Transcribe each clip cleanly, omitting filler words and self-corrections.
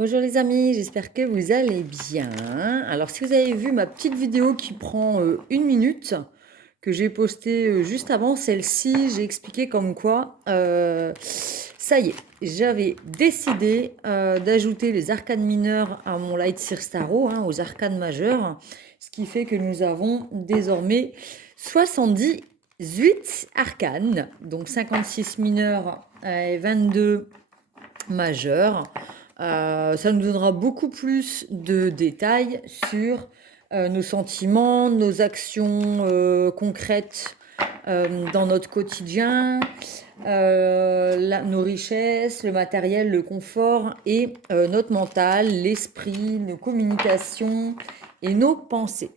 Bonjour les amis, j'espère que vous allez bien. Alors si vous avez vu ma petite vidéo qui prend 1 minute, que j'ai postée juste avant celle-ci, j'ai expliqué comme quoi, ça y est, j'avais décidé d'ajouter les arcanes mineurs à mon Light Seer Tarot, hein, aux arcanes majeures, ce qui fait que nous avons désormais 78 arcanes, donc 56 mineurs et 22 majeurs. Ça nous donnera beaucoup plus de détails sur nos sentiments, nos actions concrètes dans notre quotidien, nos richesses, le matériel, le confort et notre mental, l'esprit, nos communications et nos pensées.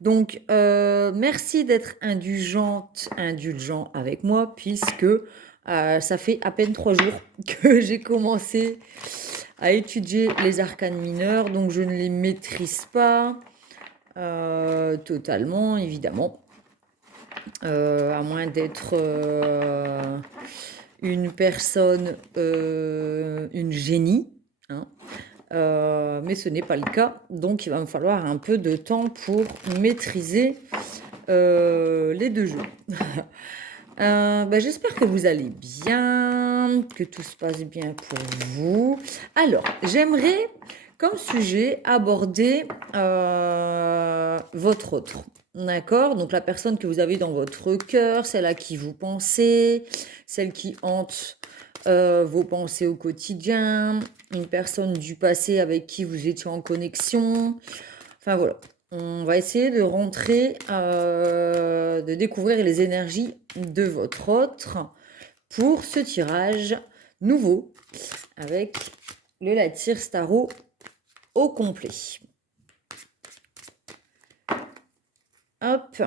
Donc, merci d'être indulgent avec moi, puisque ça fait à peine 3 jours que j'ai commencé à étudier les arcanes mineurs, donc je ne les maîtrise pas totalement, évidemment, à moins d'être une personne, une génie, hein. Mais ce n'est pas le cas, donc il va me falloir un peu de temps pour maîtriser les deux jeux. J'espère que vous allez bien, que tout se passe bien pour vous. Alors, j'aimerais, comme sujet, aborder votre autre. D'accord? Donc, la personne que vous avez dans votre cœur, celle à qui vous pensez, celle qui hante vos pensées au quotidien, une personne du passé avec qui vous étiez en connexion. Enfin, voilà. On va essayer de rentrer, de découvrir les énergies de votre autre pour ce tirage nouveau avec le Latir Staro au complet. Hop,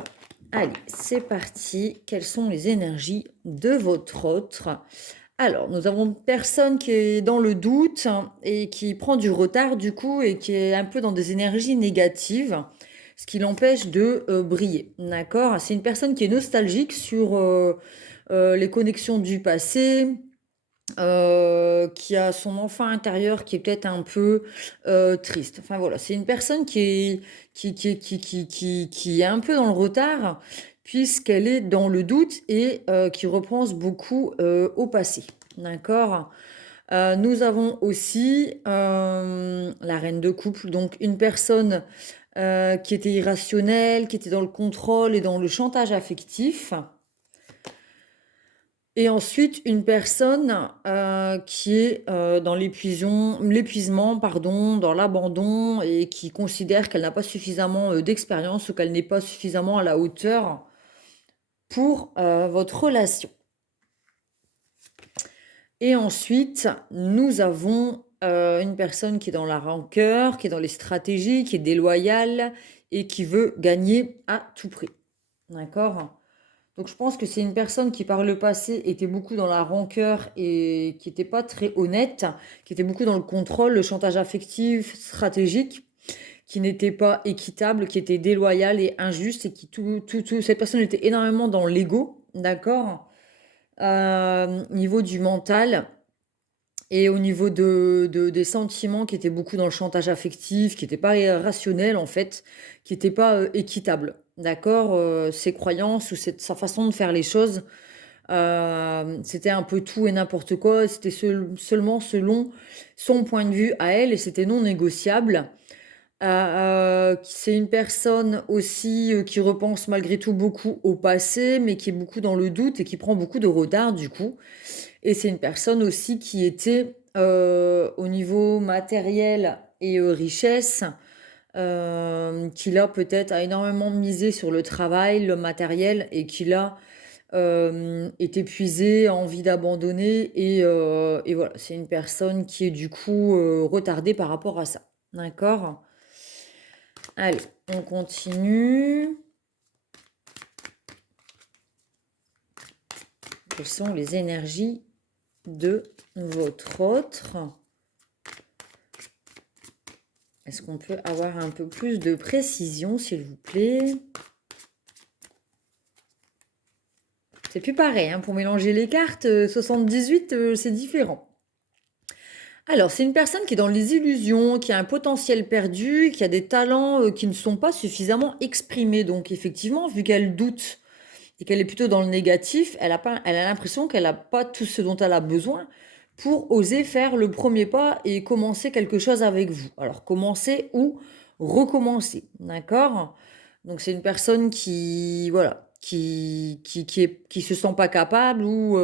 allez, c'est parti. Quelles sont les énergies de votre autre? Alors, nous avons une personne qui est dans le doute et qui prend du retard du coup et qui est un peu dans des énergies négatives, ce qui l'empêche de briller. D'accord? C'est une personne qui est nostalgique sur les connexions du passé, qui a son enfant intérieur qui est peut-être un peu triste. Enfin voilà, c'est une personne qui est un peu dans le retard puisqu'elle est dans le doute et qui repense beaucoup au passé. D'accord. Nous avons aussi la reine de couple, donc une personne qui était irrationnelle, qui était dans le contrôle et dans le chantage affectif. Et ensuite, une personne qui est dans l'épuisement, pardon, dans l'abandon et qui considère qu'elle n'a pas suffisamment d'expérience ou qu'elle n'est pas suffisamment à la hauteur pour votre relation. Et ensuite, nous avons une personne qui est dans la rancœur, qui est dans les stratégies, qui est déloyale et qui veut gagner à tout prix. D'accord? Donc je pense que c'est une personne qui par le passé était beaucoup dans la rancœur et qui n'était pas très honnête, qui était beaucoup dans le contrôle, le chantage affectif, stratégique, qui n'était pas équitable, qui était déloyal et injuste et qui cette personne était énormément dans l'ego, d'accord, au niveau du mental et au niveau des sentiments qui étaient beaucoup dans le chantage affectif, qui n'étaient pas rationnel en fait, qui n'étaient pas équitable. D'accord. Ses croyances ou sa façon de faire les choses, c'était un peu tout et n'importe quoi. C'était seulement selon son point de vue à elle et c'était non négociable. C'est une personne aussi qui repense malgré tout beaucoup au passé, mais qui est beaucoup dans le doute et qui prend beaucoup de retard du coup. Et c'est une personne aussi qui était au niveau matériel et richesse, qui là peut-être a énormément misé sur le travail, le matériel, et qui là est épuisée, a envie d'abandonner. Et voilà, c'est une personne qui est du coup retardée par rapport à ça. D'accord? Allez, on continue. Quelles sont les énergies de votre autre? Est-ce qu'on peut avoir un peu plus de précision, s'il vous plaît? C'est plus pareil, hein, pour mélanger les cartes, 78, c'est différent. Alors, c'est une personne qui est dans les illusions, qui a un potentiel perdu, qui a des talents qui ne sont pas suffisamment exprimés. Donc, effectivement, vu qu'elle doute et qu'elle est plutôt dans le négatif, elle a pas, elle a l'impression qu'elle n'a pas tout ce dont elle a besoin pour oser faire le premier pas et commencer quelque chose avec vous. Alors, commencer ou recommencer, d'accord? Donc, c'est une personne qui, voilà, qui se sent pas capable ou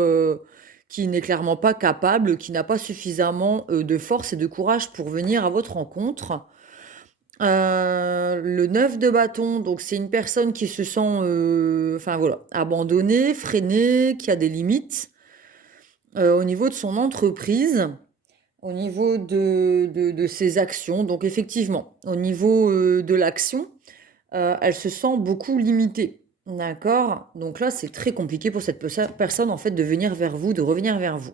qui n'est clairement pas capable, qui n'a pas suffisamment de force et de courage pour venir à votre rencontre. Le 9 de bâton, donc c'est une personne qui se sent, enfin voilà, abandonnée, freinée, qui a des limites au niveau de son entreprise, au niveau de ses actions. Donc effectivement, au niveau de l'action, elle se sent beaucoup limitée. D'accord? Donc là, c'est très compliqué pour cette personne en fait de venir vers vous, de revenir vers vous.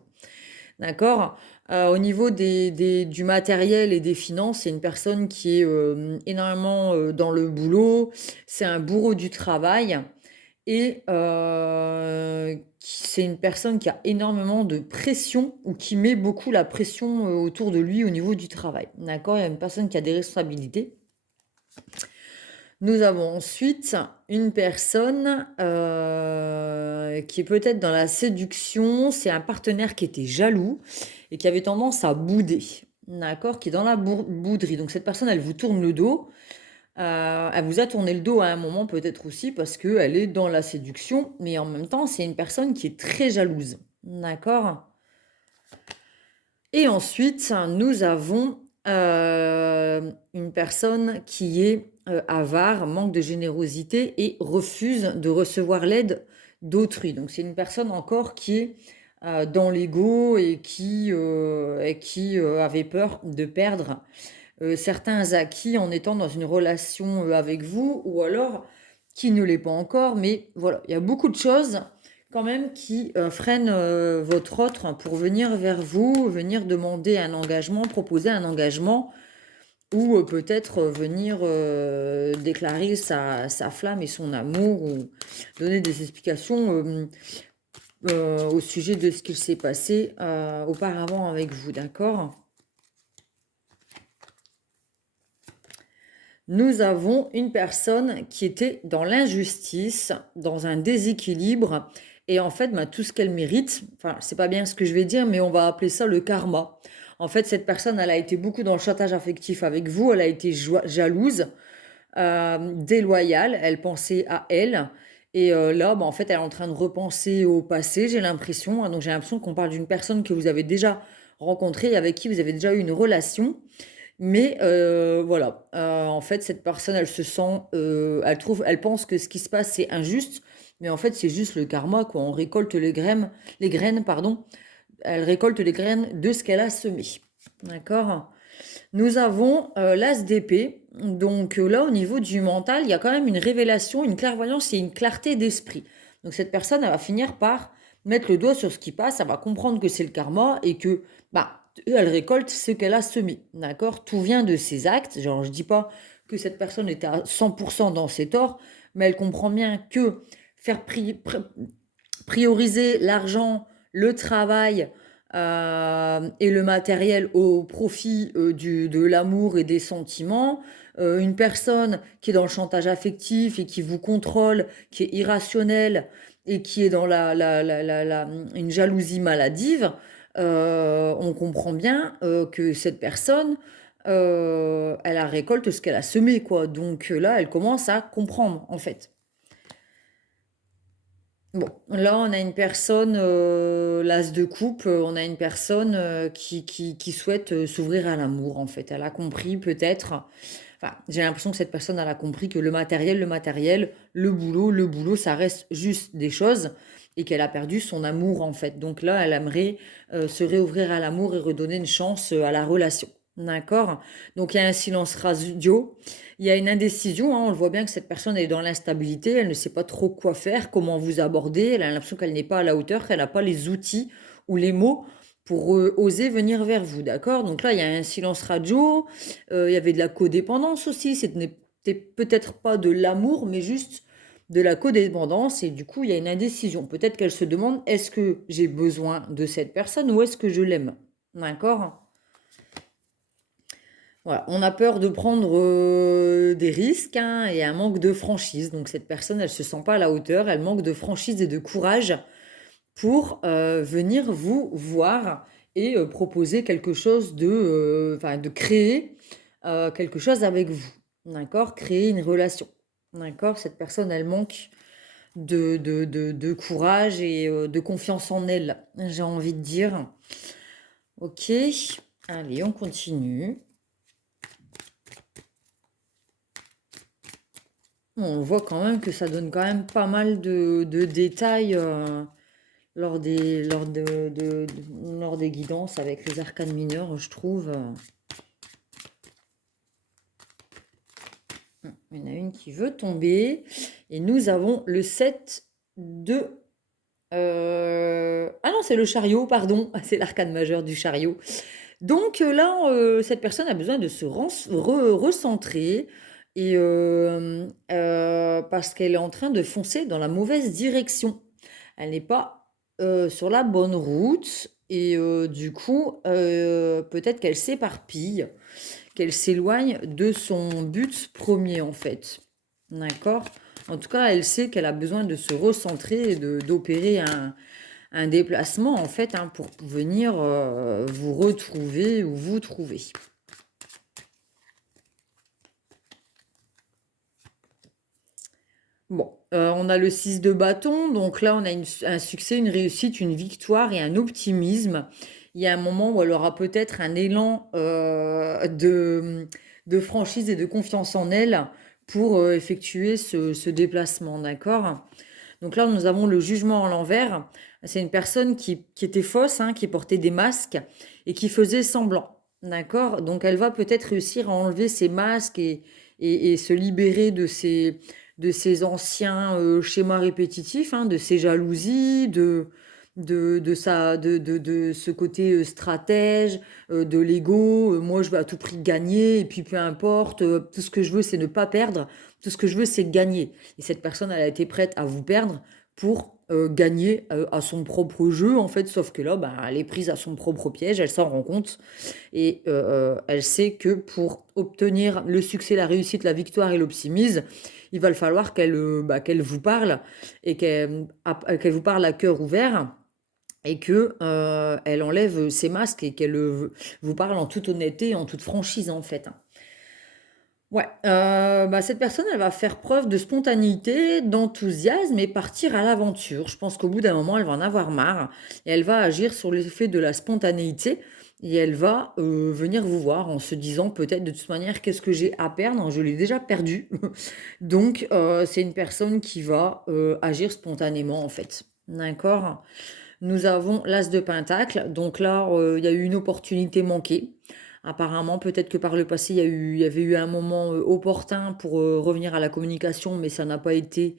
D'accord? Au niveau du matériel et des finances, c'est une personne qui est énormément dans le boulot, c'est un bourreau du travail et c'est une personne qui a énormément de pression ou qui met beaucoup la pression autour de lui au niveau du travail. D'accord? Il y a une personne qui a des responsabilités. Nous avons ensuite une personne qui est peut-être dans la séduction. C'est un partenaire qui était jaloux et qui avait tendance à bouder. D'accord? Qui est dans la bouderie. Donc cette personne, elle vous tourne le dos. Elle vous a tourné le dos à un moment peut-être aussi parce qu'elle est dans la séduction. Mais en même temps, c'est une personne qui est très jalouse. D'accord? Et ensuite, nous avons une personne qui est avare, manque de générosité et refuse de recevoir l'aide d'autrui. Donc c'est une personne encore qui est dans l'ego et qui avait peur de perdre certains acquis en étant dans une relation avec vous, ou alors qui ne l'est pas encore. Mais voilà, il y a beaucoup de choses quand même qui freinent votre autre pour venir vers vous, venir demander un engagement, proposer un engagement, ou peut-être venir déclarer sa flamme et son amour, ou donner des explications au sujet de ce qu'il s'est passé auparavant avec vous, d'accord? Nous avons une personne qui était dans l'injustice, dans un déséquilibre, et en fait, bah, tout ce qu'elle mérite, enfin, c'est pas bien ce que je vais dire, mais on va appeler ça le karma. En fait, cette personne, elle a été beaucoup dans le chantage affectif avec vous, elle a été jalouse, déloyale, elle pensait à elle, et là, bah, en fait, elle est en train de repenser au passé, j'ai l'impression, hein. Donc j'ai l'impression qu'on parle d'une personne que vous avez déjà rencontrée, avec qui vous avez déjà eu une relation. Mais voilà, en fait, cette personne, elle se sent, elle pense que ce qui se passe, c'est injuste, mais en fait, c'est juste le karma, quoi. On récolte les graines, pardon. Elle récolte les graines de ce qu'elle a semé. D'accord? Nous avons l'as d'épée. Donc là, au niveau du mental, il y a quand même une révélation, une clairvoyance et une clarté d'esprit. Donc cette personne, elle va finir par mettre le doigt sur ce qui passe, elle va comprendre que c'est le karma et que bah, elle récolte ce qu'elle a semé. D'accord? Tout vient de ses actes. Genre, je dis pas que cette personne était à 100% dans ses torts, mais elle comprend bien que faire prioriser l'argent, le travail et le matériel au profit de l'amour et des sentiments. Une personne qui est dans le chantage affectif et qui vous contrôle, qui est irrationnelle et qui est dans une jalousie maladive, on comprend bien que cette personne, elle a récolte ce qu'elle a semé, quoi. Donc là, elle commence à comprendre, en fait. Bon, là, on a une personne, l'as de coupe, on a une personne qui souhaite s'ouvrir à l'amour, en fait. Elle a compris peut-être, enfin, j'ai l'impression que cette personne, elle a compris que le matériel, le boulot, ça reste juste des choses et qu'elle a perdu son amour, en fait. Donc là, elle aimerait se réouvrir à l'amour et redonner une chance à la relation. D'accord? Donc il y a un silence radio. Il y a une indécision, hein, on le voit bien que cette personne est dans l'instabilité, elle ne sait pas trop quoi faire, comment vous aborder, elle a l'impression qu'elle n'est pas à la hauteur, qu'elle n'a pas les outils ou les mots pour oser venir vers vous, d'accord? Donc là, il y a un silence radio, il y avait de la codépendance aussi, c'était peut-être pas de l'amour, mais juste de la codépendance, et du coup, il y a une indécision. Peut-être qu'elle se demande, est-ce que j'ai besoin de cette personne ou est-ce que je l'aime? D'accord? Voilà, on a peur de prendre des risques hein, et un manque de franchise. Donc cette personne, elle se sent pas à la hauteur, elle manque de franchise et de courage pour venir vous voir et proposer quelque chose enfin, de créer quelque chose avec vous. D'accord? Créer une relation. D'accord? Cette personne, elle manque de courage et de confiance en elle, j'ai envie de dire. Ok, allez, on continue. On voit quand même que ça donne quand même pas mal de détails lors des guidances avec les arcanes mineurs, je trouve. Il y en a une qui veut tomber. Et nous avons le 7 de... Ah non, c'est le chariot, pardon. C'est l'arcane majeur du chariot. Donc là, cette personne a besoin de se recentrer et parce qu'elle est en train de foncer dans la mauvaise direction. Elle n'est pas sur la bonne route et du coup, peut-être qu'elle s'éparpille, qu'elle s'éloigne de son but premier en fait. D'accord? En tout cas, elle sait qu'elle a besoin de se recentrer et d'opérer un déplacement en fait hein, pour venir vous retrouver ou vous trouver. Bon, on a le 6 de bâton, donc là on a un succès, une réussite, une victoire et un optimisme. Il y a un moment où elle aura peut-être un élan de franchise et de confiance en elle pour effectuer ce déplacement, d'accord? Donc là, nous avons le jugement à l'envers. C'est une personne qui était fausse, hein, qui portait des masques et qui faisait semblant. D'accord? Donc elle va peut-être réussir à enlever ces masques et se libérer de ces anciens schémas répétitifs, hein, de ces jalousies, de ce côté stratège, de l'ego. Moi, je veux à tout prix gagner et puis peu importe, tout ce que je veux, c'est ne pas perdre. Tout ce que je veux, c'est gagner. Et cette personne, elle a été prête à vous perdre pour gagner à son propre jeu, en fait. Sauf que là, bah, elle est prise à son propre piège, elle s'en rend compte. Et elle sait que pour obtenir le succès, la réussite, la victoire et l'optimisme, il va falloir qu'elle vous parle et qu'elle vous parle à cœur ouvert et que elle enlève ses masques et qu'elle vous parle en toute honnêteté et en toute franchise, en fait. Ouais, bah, cette personne, elle va faire preuve de spontanéité, d'enthousiasme et partir à l'aventure. Je pense qu'au bout d'un moment, elle va en avoir marre et elle va agir sur l'effet de la spontanéité et elle va venir vous voir en se disant peut-être de toute manière, qu'est-ce que j'ai à perdre? Je l'ai déjà perdu. Donc, c'est une personne qui va agir spontanément en fait. D'accord? Nous avons l'As de Pentacle. Donc là, il y a eu une opportunité manquée. Apparemment, peut-être que par le passé, il y avait eu un moment opportun pour revenir à la communication, mais ça n'a pas été.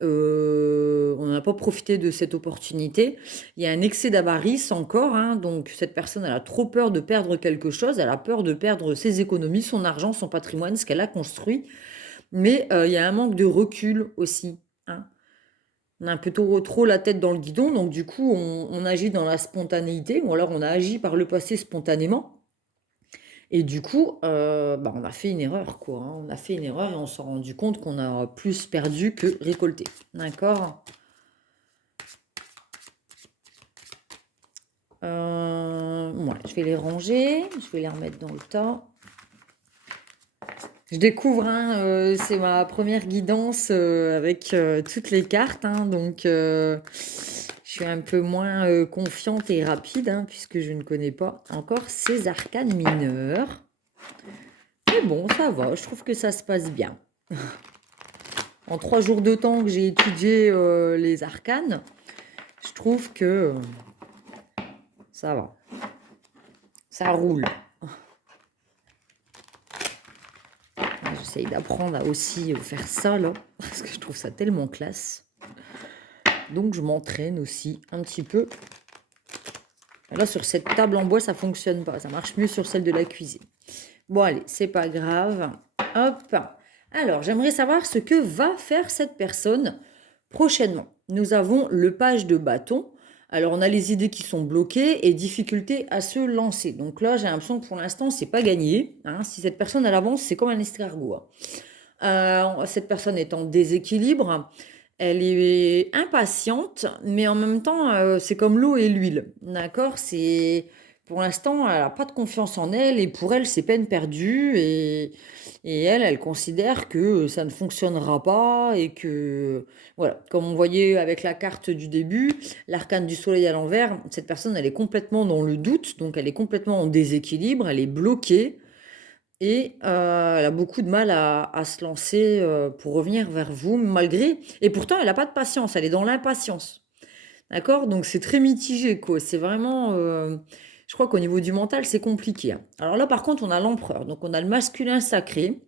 On n'a pas profité de cette opportunité. Il y a un excès d'avarice encore, hein, donc cette personne, elle a trop peur de perdre quelque chose, elle a peur de perdre ses économies, son argent, son patrimoine, ce qu'elle a construit. Mais il y a un manque de recul aussi, hein. On a un peu trop la tête dans le guidon, donc du coup, on agit dans la spontanéité, ou alors on a agi par le passé spontanément. Et du coup, bah, on a fait une erreur, quoi, hein. On a fait une erreur et on s'est rendu compte qu'on a plus perdu que récolté. D'accord? Ouais, je vais les ranger, je vais les remettre dans le tas. Je découvre, hein, c'est ma première guidance avec toutes les cartes, hein, donc je suis un peu moins confiante et rapide, hein, puisque je ne connais pas encore ces arcanes mineurs. Mais bon, ça va, je trouve que ça se passe bien. En 3 jours de temps que j'ai étudié les arcanes, je trouve que ça va. Ça roule. J'essaye d'apprendre à aussi faire ça, là, parce que je trouve ça tellement classe. Donc, je m'entraîne aussi un petit peu. Là, sur cette table en bois, ça fonctionne pas. Ça marche mieux sur celle de la cuisine. Bon, allez, c'est pas grave. Hop. Alors, j'aimerais savoir ce que va faire cette personne prochainement. Nous avons le page de bâton. Alors, on a les idées qui sont bloquées et difficulté à se lancer. Donc là, j'ai l'impression que pour l'instant, c'est pas gagné, hein. Si cette personne, elle avance, c'est comme un escargot, hein. Cette personne est en déséquilibre. Elle est impatiente, mais en même temps, c'est comme l'eau et l'huile. D'accord? Pour l'instant, elle n'a pas de confiance en elle et pour elle, c'est peine perdue. Et elle, elle considère que ça ne fonctionnera pas et que, voilà, comme on voyait avec la carte du début, l'arcane du soleil à l'envers, cette personne, elle est complètement dans le doute, donc elle est complètement en déséquilibre, elle est bloquée. Et elle a beaucoup de mal à se lancer pour revenir vers vous, malgré. Et pourtant, elle n'a pas de patience, elle est dans l'impatience. D'accord? Donc, c'est très mitigé, quoi. C'est vraiment. Je crois qu'au niveau du mental, c'est compliqué, hein. Alors là, par contre, on a l'empereur. Donc, on a le masculin sacré,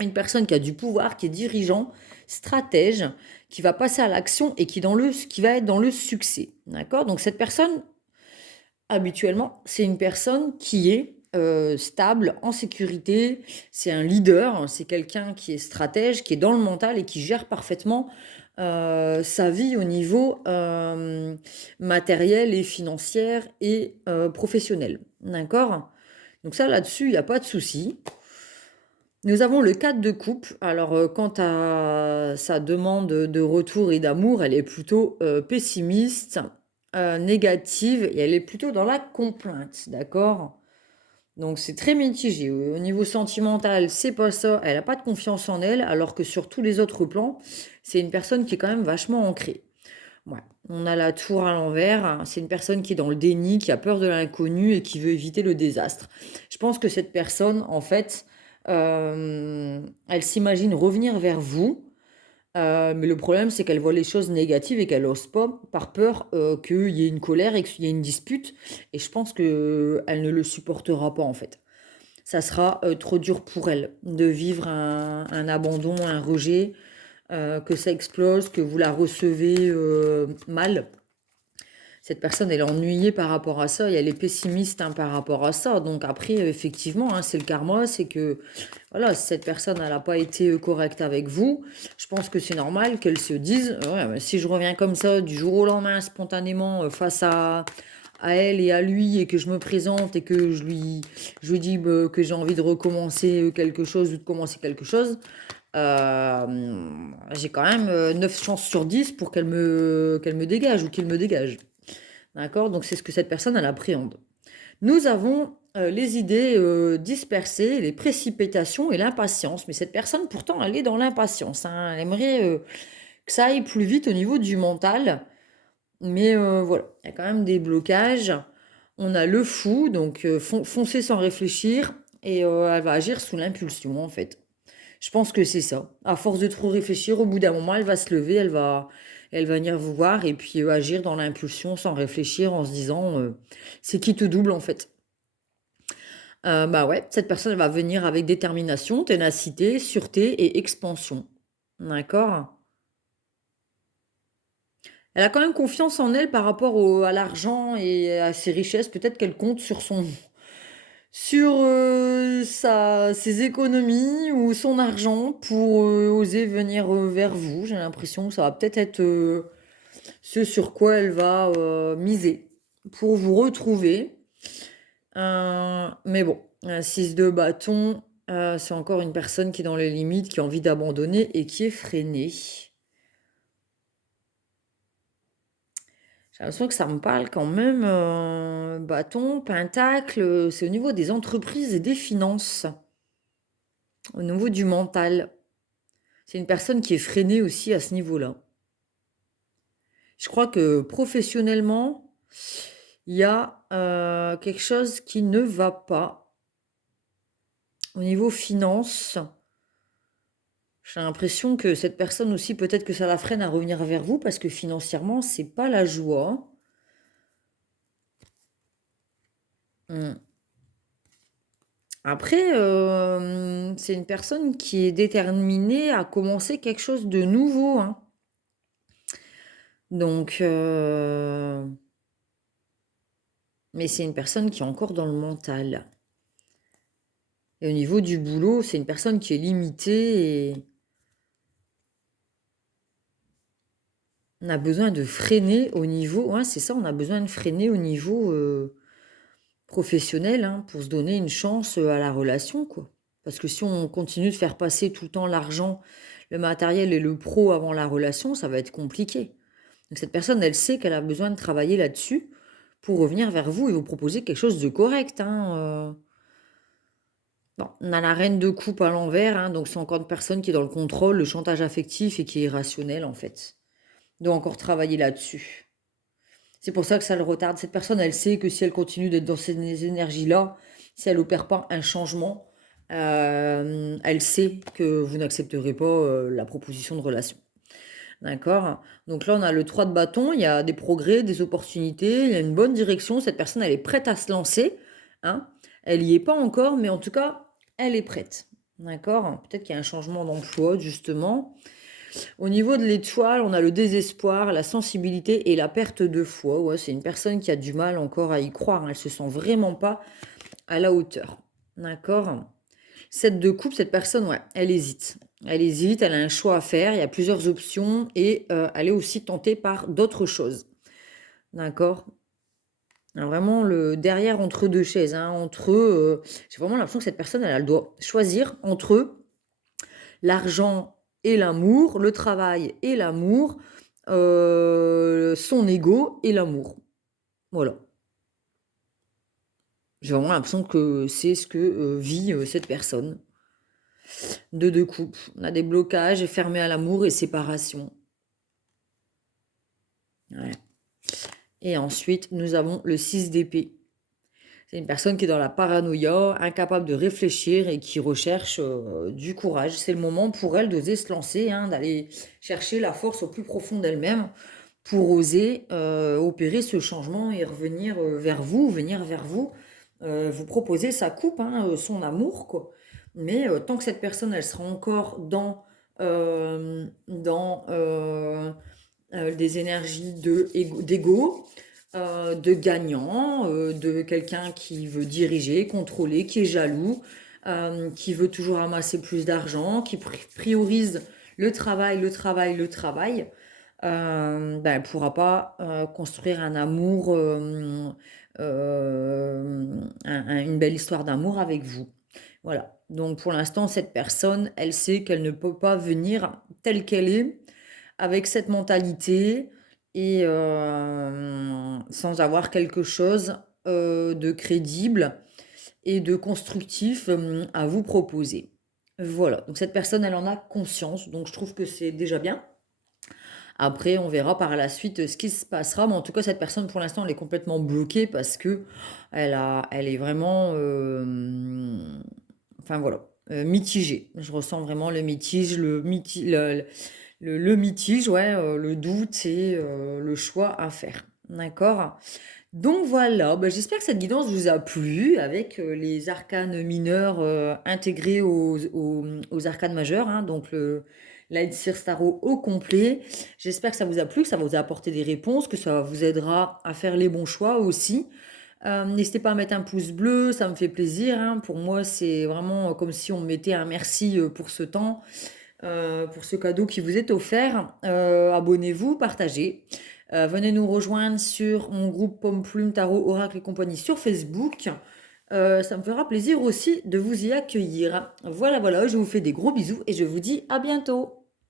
une personne qui a du pouvoir, qui est dirigeant, stratège, qui va passer à l'action et qui va être dans le succès. D'accord? Donc, cette personne, habituellement, c'est une personne qui est stable, en sécurité, c'est un leader, hein, c'est quelqu'un qui est stratège, qui est dans le mental et qui gère parfaitement sa vie au niveau matériel et financier et professionnel. D'accord? Donc ça, là-dessus, il n'y a pas de souci. Nous avons le 4 de coupe. Alors, quant à sa demande de retour et d'amour, elle est plutôt pessimiste, négative, et elle est plutôt dans la complainte, d'accord? Donc, c'est très mitigé. Au niveau sentimental, c'est pas ça. Elle n'a pas de confiance en elle, alors que sur tous les autres plans, c'est une personne qui est quand même vachement ancrée. Ouais. On a la tour à l'envers, hein. C'est une personne qui est dans le déni, qui a peur de l'inconnu et qui veut éviter le désastre. Je pense que cette personne, en fait, elle s'imagine revenir vers vous, mais le problème, c'est qu'elle voit les choses négatives et qu'elle n'ose pas par peur qu'il y ait une colère et qu'il y ait une dispute. Et je pense qu'elle ne le supportera pas, en fait. Ça sera trop dur pour elle de vivre un abandon, un rejet, que ça explose, que vous la recevez mal. Cette personne, elle est ennuyée par rapport à ça et elle est pessimiste, hein, par rapport à ça. Donc après, effectivement, hein, c'est le karma, c'est que voilà, si cette personne n'a pas été correcte avec vous, je pense que c'est normal qu'elle se dise, ouais, mais si je reviens comme ça du jour au lendemain, spontanément, face à elle et à lui, et que je me présente et que je lui dis que j'ai envie de recommencer quelque chose ou de commencer quelque chose, j'ai quand même 9 chances sur 10 pour qu'elle me dégage ou qu'il me dégage. D'accord? Donc c'est ce que cette personne, elle appréhende. Nous avons les idées dispersées, les précipitations et l'impatience. Mais cette personne, pourtant, elle est dans l'impatience, hein. Elle aimerait que ça aille plus vite au niveau du mental. Mais voilà, il y a quand même des blocages. On a le fou, donc foncer sans réfléchir. Et elle va agir sous l'impulsion, en fait. Je pense que c'est ça. À force de trop réfléchir, au bout d'un moment, elle va se lever, elle va venir vous voir et puis agir dans l'impulsion sans réfléchir en se disant c'est qui tout double en fait. Bah ouais, cette personne elle va venir avec détermination, ténacité, sûreté et expansion. D'accord? Elle a quand même confiance en elle par rapport à l'argent et à ses richesses. Peut-être qu'elle compte sur ses économies ou son argent pour oser venir vers vous. J'ai l'impression que ça va peut-être être ce sur quoi elle va miser pour vous retrouver. Mais bon, un 6 de bâton, c'est encore une personne qui est dans les limites, qui a envie d'abandonner et qui est freinée. J'ai l'impression que ça me parle quand même. Bâton, pentacle, c'est au niveau des entreprises et des finances, au niveau du mental. C'est une personne qui est freinée aussi à ce niveau-là. Je crois que professionnellement, il y a quelque chose qui ne va pas. Au niveau finance, j'ai l'impression que cette personne aussi, peut-être que ça la freine à revenir vers vous parce que financièrement, c'est pas la joie. Hmm. Après, c'est une personne qui est déterminée à commencer quelque chose de nouveau, hein. Donc, mais c'est une personne qui est encore dans le mental. Et au niveau du boulot, c'est une personne qui est limitée et On a besoin de freiner au niveau... Ouais, c'est ça, on a besoin de freiner au niveau professionnel, hein, pour se donner une chance à la relation, quoi. Parce que si on continue de faire passer tout le temps l'argent, le matériel et le pro avant la relation, ça va être compliqué. Donc cette personne, elle sait qu'elle a besoin de travailler là-dessus pour revenir vers vous et vous proposer quelque chose de correct, hein. Bon, on a la reine de coupe à l'envers, hein, donc c'est encore une personne qui est dans le contrôle, le chantage affectif et qui est irrationnel, en fait. Doit encore travailler là-dessus. C'est pour ça que ça le retarde. Cette personne, elle sait que si elle continue d'être dans ces énergies-là, si elle n'opère pas un changement, elle sait que vous n'accepterez pas la proposition de relation. D'accord? Donc là, on a le 3 de bâton, il y a des progrès, des opportunités, il y a une bonne direction. Cette personne, elle est prête à se lancer, hein. Elle n'y est pas encore, mais en tout cas, elle est prête. D'accord? Peut-être qu'il y a un changement d'emploi, justement. Au niveau de l'étoile, on a le désespoir, la sensibilité et la perte de foi. Ouais, c'est une personne qui a du mal encore à y croire, hein. Elle se sent vraiment pas à la hauteur. D'accord? 7 de coupe, cette personne, ouais, elle hésite. Elle hésite, elle a un choix à faire, il y a plusieurs options et elle est aussi tentée par d'autres choses. D'accord? Vraiment le derrière entre deux chaises, hein, entre j'ai vraiment l'impression que cette personne, elle doit choisir entre l'argent et l'amour, le travail et l'amour, son ego et l'amour. Voilà. J'ai vraiment l'impression que c'est ce que vit cette personne. De coupe. On a des blocages fermés à l'amour et séparation. Ouais. Et ensuite, nous avons le 6 d'épée. C'est une personne qui est dans la paranoïa, incapable de réfléchir et qui recherche du courage. C'est le moment pour elle d'oser se lancer, hein, d'aller chercher la force au plus profond d'elle-même pour oser opérer ce changement et revenir vers vous, venir vers vous, vous proposer sa coupe, hein, son amour, quoi. Mais tant que cette personne, elle sera encore dans des énergies d'ego, de gagnant, de quelqu'un qui veut diriger, contrôler, qui est jaloux, qui veut toujours amasser plus d'argent, qui priorise le travail, le travail, le travail, ben, elle ne pourra pas construire un amour, une belle histoire d'amour avec vous. Voilà. Donc pour l'instant, cette personne, elle sait qu'elle ne peut pas venir telle qu'elle est, avec cette mentalité et sans avoir quelque chose de crédible et de constructif à vous proposer. Voilà, donc cette personne, elle en a conscience, donc je trouve que c'est déjà bien. Après, on verra par la suite ce qui se passera, mais en tout cas, cette personne, pour l'instant, elle est complètement bloquée parce que elle est vraiment, enfin voilà, mitigée. Je ressens vraiment le mitige, le mitige, ouais, le doute et le choix à faire. D'accord? Donc voilà, bah, j'espère que cette guidance vous a plu avec les arcanes mineurs intégrés aux arcanes majeurs, hein, donc le l'Elixir Tarot au complet. J'espère que ça vous a plu, que ça vous a apporté des réponses, que ça vous aidera à faire les bons choix aussi. N'hésitez pas à mettre un pouce bleu, ça me fait plaisir, hein. Pour moi, c'est vraiment comme si on me mettait un merci pour ce temps, pour ce cadeau qui vous est offert. Abonnez-vous, partagez. Venez nous rejoindre sur mon groupe Pomme Plume Tarot Oracle et compagnie sur Facebook. Ça me fera plaisir aussi de vous y accueillir. Voilà, voilà, je vous fais des gros bisous et je vous dis à bientôt.